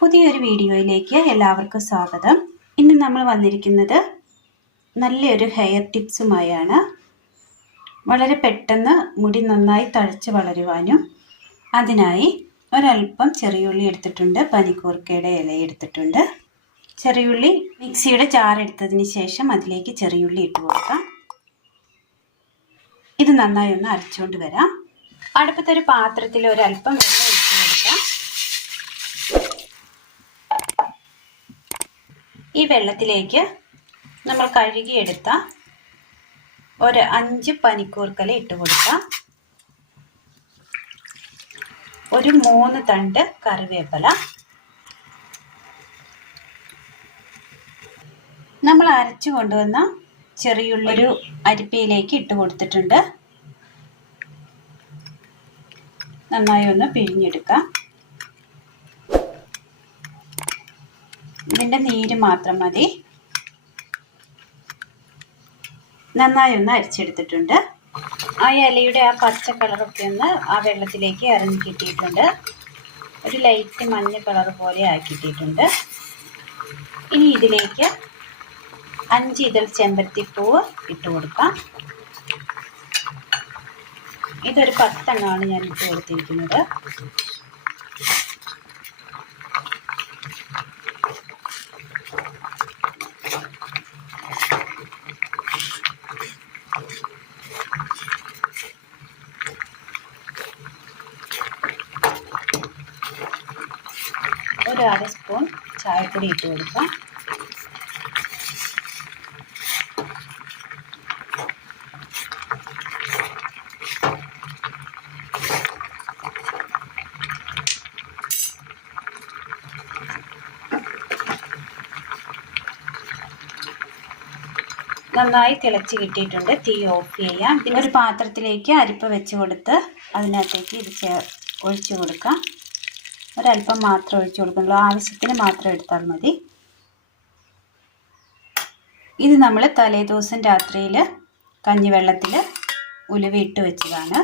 പുതിയൊരു വീഡിയോയിലേക്ക് എല്ലാവർക്കും സ്വാഗതം. ഇന്ന് നമ്മൾ വന്നിരിക്കുന്നത് നല്ലൊരു ഹെയർ ടിപ്സുമായാണ്. വളരെ പെട്ടെന്ന് മുടി നന്നായി തഴച്ച് വളരുവാനും അതിനായി ഒരല്പം ചെറിയുള്ളി എടുത്തിട്ടുണ്ട്, പനിക്കൂർക്കയുടെ ഇല എടുത്തിട്ടുണ്ട്. ചെറിയുള്ളി മിക്സിയുടെ ജാർ എടുത്തതിന് ശേഷം അതിലേക്ക് ചെറിയുള്ളി ഇട്ട് കൊടുക്കാം. ഇത് നന്നായി ഒന്ന് അരച്ചുകൊണ്ട് വരാം. അടുപ്പത്തൊരു പാത്രത്തിൽ ഒരല്പം വെള്ളം ഒഴിച്ചു കൊടുക്കാം. ഈ വെള്ളത്തിലേക്ക് നമ്മൾ കഴുകിയെടുത്ത ഒരു 5 പനിക്കൂർക്കല ഇട്ട് കൊടുക്കാം. ഒരു 3 തണ്ട് കറിവേപ്പില. നമ്മൾ അരച്ചു കൊണ്ടുവന്ന ചെറിയുള്ളി ഒരു അരിപ്പയിലേക്ക് ഇട്ട് കൊടുത്തിട്ടുണ്ട്. നന്നായി ഒന്ന് പിഴിഞ്ഞെടുക്കാം. ഇതിൻ്റെ നീര് മാത്രം മതി. നന്നായി ഒന്ന് അരിച്ചെടുത്തിട്ടുണ്ട്. ആ ഇലയുടെ ആ പച്ച കളറൊക്കെ ഒന്ന് ആ വെള്ളത്തിലേക്ക് ഇറങ്ങി കിട്ടിയിട്ടുണ്ട്. ഒരു ലൈറ്റ് മഞ്ഞ കളർ പോലെ ആക്കിയിട്ടുണ്ട്. ഇനി ഇതിലേക്ക് 5 ഇതൾ ചെമ്പരത്തിപ്പൂവ് ഇട്ട് കൊടുക്കാം. ഇതൊരു 10 എണ്ണമാണ് ഞാൻ ഇട്ട് കൊടുത്തിരിക്കുന്നത്. ഒരു 1/2 സ്പൂൺ ചായപ്പൊടി ഇട്ട് കൊടുക്കാം. നന്നായി തിളച്ച് കിട്ടിയിട്ടുണ്ട്. തീ ഓഫ് ചെയ്യാം. പിന്നെ ഒരു പാത്രത്തിലേക്ക് അരിപ്പ വെച്ച് കൊടുത്ത് അതിനകത്തേക്ക് ഇത് ഒഴിച്ചു കൊടുക്കാം. ഒരല്പം മാത്രം ഒഴിച്ചു കൊടുക്കുള്ളൂ. ആവശ്യത്തിന് മാത്രം എടുത്താൽ മതി. ഇത് നമ്മൾ തലേദിവസം രാത്രിയിൽ കഞ്ഞിവെള്ളത്തിൽ ഉലുവയിട്ട് വെച്ചതാണ്.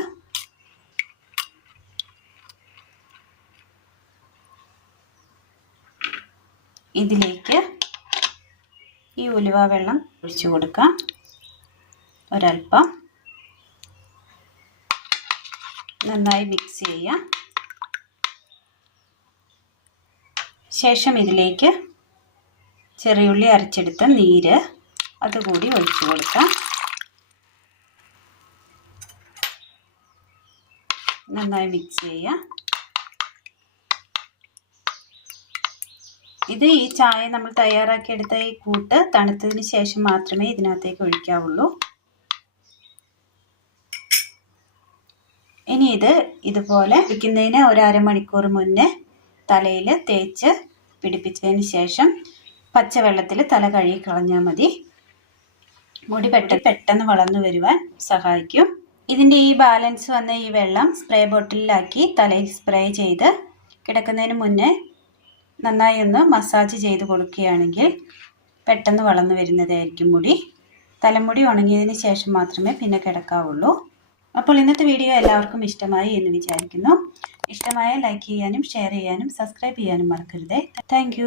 ഇതിലേക്ക് ഈ ഉലുവ വെള്ളം ഒഴിച്ചു കൊടുക്കാം. ഒരല്പം നന്നായി മിക്സ് ചെയ്യാം. ശേഷം ഇതിലേക്ക് ചെറിയുള്ളി അരച്ചെടുത്ത നീര് അതുകൂടി ഒഴിച്ചു കൊടുക്കാം. നന്നായി മിക്സ് ചെയ്യാം. ഇത് ഈ ചായ നമ്മൾ തയ്യാറാക്കിയെടുത്ത ഈ കൂട്ട് തണുത്തതിന് ശേഷം മാത്രമേ ഇതിനകത്തേക്ക് ഒഴിക്കാവുള്ളൂ. ഇനി ഇതുപോലെ പിടിക്കുന്നതിന് ഒരു അരമണിക്കൂർ മുന്നേ തലയിൽ തേച്ച് പിടിപ്പിച്ചതിന് ശേഷം പച്ചവെള്ളത്തിൽ തല കഴുകി കളഞ്ഞാൽ മതി. മുടി പെട്ടെന്ന് വളർന്നു വരുവാൻ സഹായിക്കും. ഇതിൻ്റെ ഈ ബാലൻസ് വന്ന ഈ വെള്ളം സ്പ്രേ ബോട്ടിലാക്കി തലയിൽ സ്പ്രേ ചെയ്ത് കിടക്കുന്നതിന് മുന്നേ നന്നായി ഒന്ന് മസാജ് ചെയ്ത് കൊടുക്കുകയാണെങ്കിൽ പെട്ടെന്ന് വളർന്നു വരുന്നതായിരിക്കും മുടി. തലമുടി ഉണങ്ങിയതിന് ശേഷം മാത്രമേ പിന്നെ കിടക്കാവുള്ളൂ. അപ്പോൾ ഇന്നത്തെ വീഡിയോ എല്ലാവർക്കും ഇഷ്ടമായി എന്ന് വിചാരിക്കുന്നു. ഇഷ്ടമായ ലൈക്ക് ചെയ്യാനും ഷെയർ ചെയ്യാനും സബ്സ്ക്രൈബ് ചെയ്യാനും മറക്കരുത്. താങ്ക്